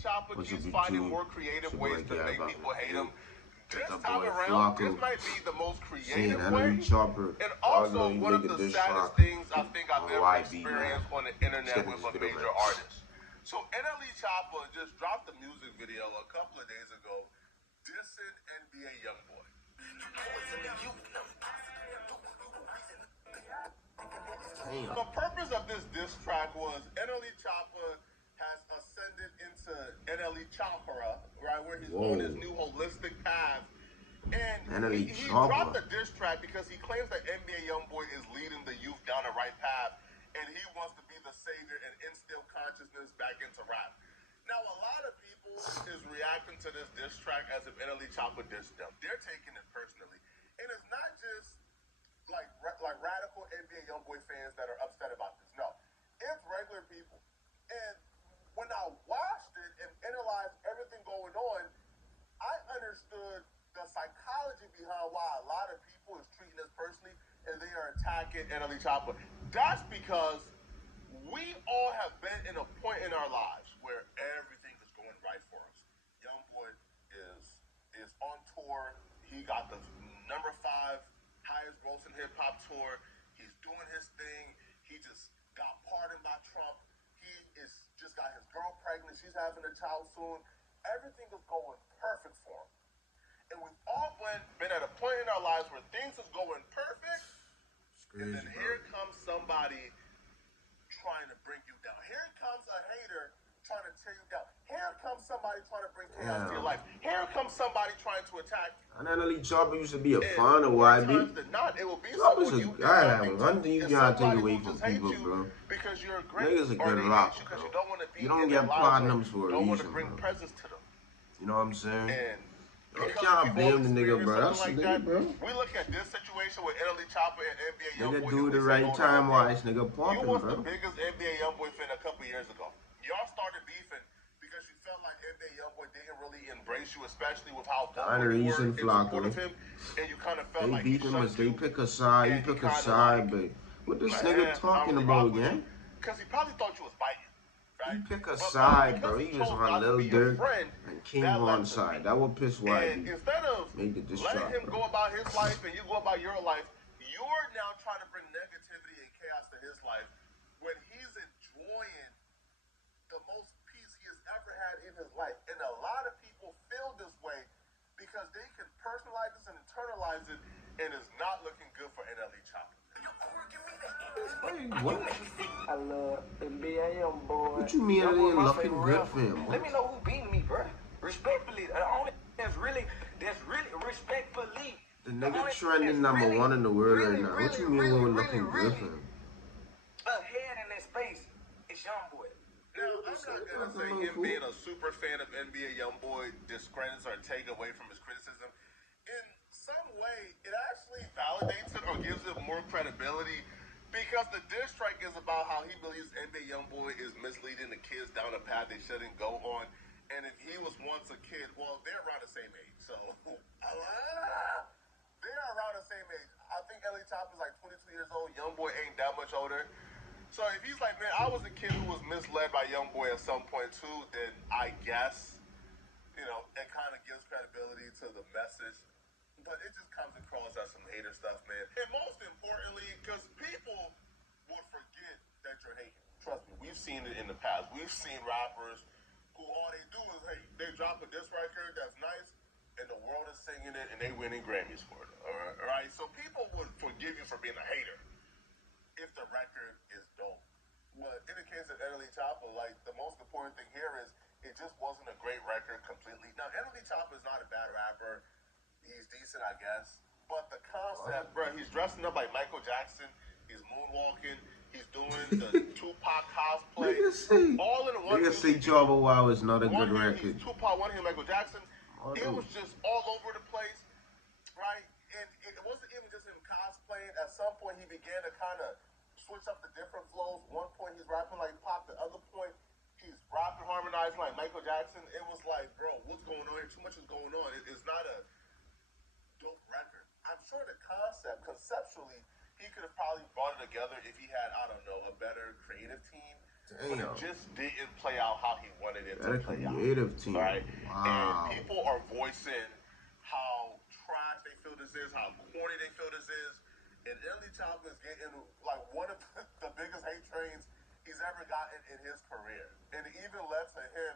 Choppa What's keeps up, finding YouTube? more creative It's your ways boy to Gab make out people hate him. Got This that time boy around, this Flocko. might be the most Seeing creative way, Annalie Chopper. and Y'all know also he one of make a the diss saddest track things I think I've on ever YB, man. experienced on the Let's internet get in with this a video, major man. artist. So NLE Choppa just dropped a music video a couple of days ago dissing NBA Youngboy. Damn. The purpose of this diss track was NLE Choppa has ascended into NLE Chopra, right, where he's on his new holistic path. And he dropped the diss track because he claims that NBA Youngboy is leading the youth down the right path, and he wants to be the savior and instill consciousness back into rap. Now, a lot of people is reacting to this diss track as if NLE Choppa dissed them. They're taking it personally. And it's not just like radical NBA Youngboy fans that are upset about this. No, it's regular people. And when I watched it and analyzed everything going on, I understood the psychology behind why a lot of people is treating this personally and they are attacking NLE Choppa. That's because we all have been in a point in our lives where everything is going right for us. Youngboy is on tour. He got the #5 highest grossing hip hop tour. He's doing his thing. He just got pardoned by Trump. He is just got his girl pregnant. She's having a child soon. Everything is going perfect for him. And we've all been at a point in our lives where things is going perfect. And then here comes somebody trying to bring you down. Here comes a hater trying to tear you down. Here comes somebody trying to bring chaos to your life. Here comes somebody trying to attack. And NLE Choppa used to be a fan of YB. Choppa's a guy. One thing you gotta take away from people, bro. Because you're great. Niggas a good rapper, bro. You don't get platinums for a reason, bro. You know what I'm saying? You can't blame the nigga, bro. That's the nigga, bro. We look at this situation with NLE Choppa and NBA Youngboy. Nigga do the right time wise, nigga poppin', bro. You was the biggest NBA Youngboy fan a couple years ago. Y'all started beefing because you felt like NBA Youngboy didn't really embrace you, especially with how vocal you were in support of him, and you kind of felt like they beefing was they pick a side, you pick a side, but what this nigga talking about, gang? Because he probably thought you was biting. Right? He pick a side, bro. He just on Lil Durk and King Von side. That would piss YB. And instead of letting him go about his life and you go about your life, you're now trying to bring negativity and chaos to his life when he's enjoying the most peace he has ever had in his life. And a lot of people feel this way because they can personalize this and internalize it, and it's not looking good for NLE Choppa. Wait, what? I love NBA Youngboy. What you mean it ain't looking good for him? Let me know who beat me, bro. Respectfully, the only that's really respectfully. The nigga trending #1 in the world right now. What you mean we're looking good for him? Ahead in that space, it's Youngboy. Now, I'm not gonna say him being a super fan of NBA Youngboy discredits or take away from his criticism. In some way, it actually validates it or gives it more credibility because the diss track is about how he believes NBA Youngboy is misleading the kids down a path they shouldn't go on. And if he was once a kid, well, they're around the same age, so they're around the same age. I think NLE Choppa is like 22 years old. Youngboy ain't that much older. So if he's like, man, I was a kid who was misled by Youngboy at some point too, then I guess, you know, it kind of gives credibility to the message. But it just comes across as some hater stuff, man. And most importantly, because people would forget that you're hating. Trust me, we've seen it in the past. We've seen rappers who all they do is hate. They drop a diss record that's nice, and the world is singing it, and they winning Grammys for it. All right? So people would forgive you for being a hater if the record is dope. But in the case of NLE Choppa, like, the most important thing here is it just wasn't a great record completely. Now, NLE Choppa is not a bad rapper. He's decent, I guess. But the concept, bro, he's dressing up like Michael Jackson. He's moonwalking. He's doing the Tupac cosplay. All in one. Niggas say Java Wow is not a good record. He's Tupac, one here Michael Jackson. It was just all over the place, right? And it wasn't even just him cosplaying. At some point, he began to kind of switch up the different flows. One point, he's rapping like Pop. The other point, he's rapping, harmonizing like Michael Jackson. It was like, bro, what's going on here? Too much is going on. It's not a dope record. I'm sure the concept, conceptually, he could have probably brought it together if he had, I don't know, a better creative team. But it just didn't play out how he wanted it to play out. Creative team. Right? Wow. And people are voicing how trash they feel this is, how corny they feel this is. And NLE Choppa is getting like one of the biggest hate trains he's ever gotten in his career. And it even led to him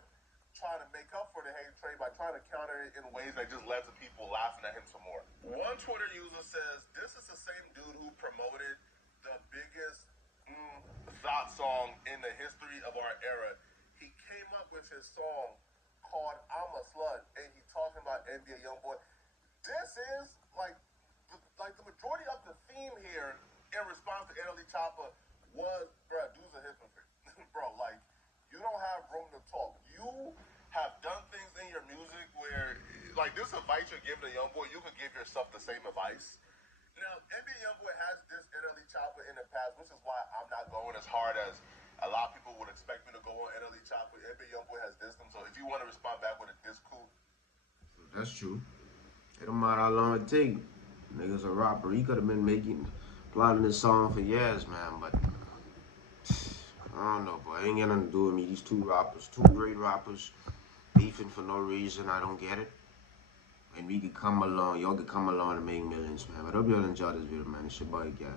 trying to make up for the hate train by trying to counter it in ways that just led to people laughing at him some more. One Twitter user says, this is the same dude who promoted the biggest thought song in the history of our era. He came up with his song called I'm a Slut, and he talking about NBA Youngboy. This is like the majority of the theme here in response to NLE Choppa was, bro, dude's a hypocrite. Bro, like, you don't have room to talk. You have done things in your music where, like, this advice you're giving a young boy, you could give yourself the same advice. Now, NBA Youngboy has dissed NLE Choppa in the past, which is why I'm not going as hard as a lot of people would expect me to go on NLE Choppa. NBA Youngboy has dissed him, so if you want to respond back with a diss, cool. That's true. It don't matter how long it take. Nigga's a rapper. He could have been plotting this song for years, man, but I don't know, boy. It ain't got nothing to do with me. These two great rappers, beefing for no reason. I don't get it. And we could come along, y'all could come along and make millions, man. But I hope y'all enjoyed this video, man. It's your boy, Gavin.